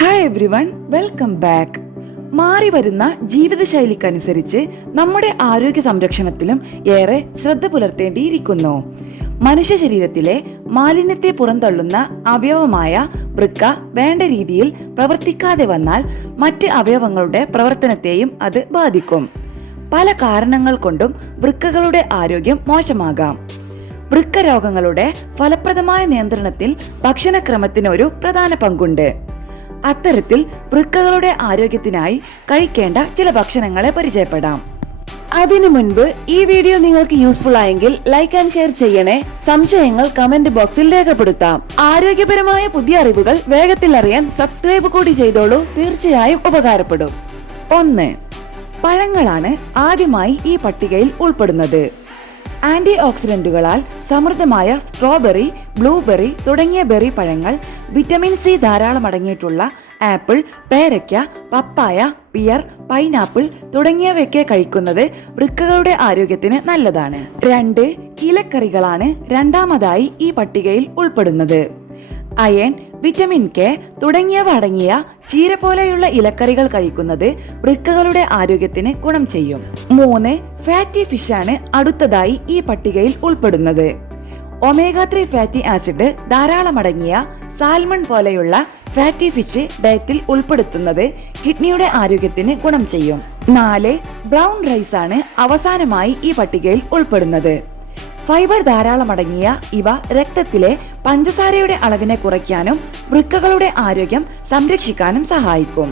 Hi everyone, welcome back. മാറി വരുന്ന ജീവിതശൈലിക്കനുസരിച്ച് നമ്മുടെ ആരോഗ്യ സംരക്ഷണത്തിലും ഏറെ ശ്രദ്ധ പുലർത്തേണ്ടിയിരിക്കുന്നു. മനുഷ്യ ശരീരത്തിലെ മാലിന്യത്തെ പുറന്തള്ളുന്ന അവയവമായ വൃക്ക വേണ്ട രീതിയിൽ പ്രവർത്തിക്കാതെ വന്നാൽ മറ്റ് അവയവങ്ങളുടെ പ്രവർത്തനത്തെയും അത് ബാധിക്കും. പല കാരണങ്ങൾ കൊണ്ടും വൃക്കകളുടെ ആരോഗ്യം മോശമാകാം. വൃക്ക രോഗങ്ങളുടെ ഫലപ്രദമായ നിയന്ത്രണത്തിൽ ഭക്ഷണക്രമത്തിന് ഒരു പ്രധാന പങ്കുണ്ട്. അത്തരത്തിൽ വൃക്കകളുടെ ആരോഗ്യത്തിനായി കഴിക്കേണ്ട ചില ഭക്ഷണങ്ങളെ പരിചയപ്പെടാം. അതിനു മുൻപ് ഈ വീഡിയോ നിങ്ങൾക്ക് യൂസ്ഫുൾ ആയെങ്കിൽ ലൈക്ക് ആൻഡ് ഷെയർ ചെയ്യണേ. സംശയങ്ങൾ കമന്റ് ബോക്സിൽ രേഖപ്പെടുത്താം. ആരോഗ്യപരമായ പുതിയ അറിവുകൾ വേഗത്തിൽ അറിയാൻ സബ്സ്ക്രൈബ് കൂടി ചെയ്തോളൂ. തീർച്ചയായും ഉപകാരപ്പെടും. 1. പഴങ്ങളാണ് ആദ്യമായി ഈ പട്ടികയിൽ ഉൾപ്പെടുന്നത്. ആന്റി ഓക്സിഡന്റുകളാൽ സമൃദ്ധമായ സ്ട്രോബെറി, ബ്ലൂബെറി തുടങ്ങിയ ബെറി പഴങ്ങൾ, വിറ്റമിൻ സി ധാരാളം അടങ്ങിയിട്ടുള്ള ആപ്പിൾ, പേരയ്ക്ക, പപ്പായ, പിയർ, പൈനാപ്പിൾ തുടങ്ങിയവയൊക്കെ കഴിക്കുന്നത് വൃക്കകളുടെ ആരോഗ്യത്തിന് നല്ലതാണ്. 2. ഇലക്കറികളാണ് രണ്ടാമതായി ഈ പട്ടികയിൽ ഉൾപ്പെടുന്നത്. അയൺ, വിറ്റമിൻ കെ തുടങ്ങിയവ അടങ്ങിയ ചീര പോലെയുള്ള ഇലക്കറികൾ കഴിക്കുന്നത് വൃക്കകളുടെ ആരോഗ്യത്തിന് ഗുണം ചെയ്യും. 3. ഫാറ്റി ഫിഷാണ് അടുത്തതായി ഈ പട്ടികയിൽ ഉൾപ്പെടുന്നത്. ഒമേഗ 3 ഫാറ്റി ആസിഡ് ധാരാളം അടങ്ങിയ സാൽമൺ പോലെയുള്ള ഫാറ്റി ഫിഷ് ഡയറ്റിൽ ഉൾപ്പെടുത്തുന്നത് കിഡ്നിയുടെ ആരോഗ്യത്തിന് ഗുണം ചെയ്യും. 4. ബ്രൗൺ റൈസ് ആണ് അവസാനമായി ഈ പട്ടികയിൽ ഉൾപ്പെടുന്നത്. ഫൈബർ ധാരാളം അടങ്ങിയ ഇവ രക്തത്തിലെ പഞ്ചസാരയുടെ അളവിനെ കുറയ്ക്കാനും വൃക്കകളുടെ ആരോഗ്യം സംരക്ഷിക്കാനും സഹായിക്കും.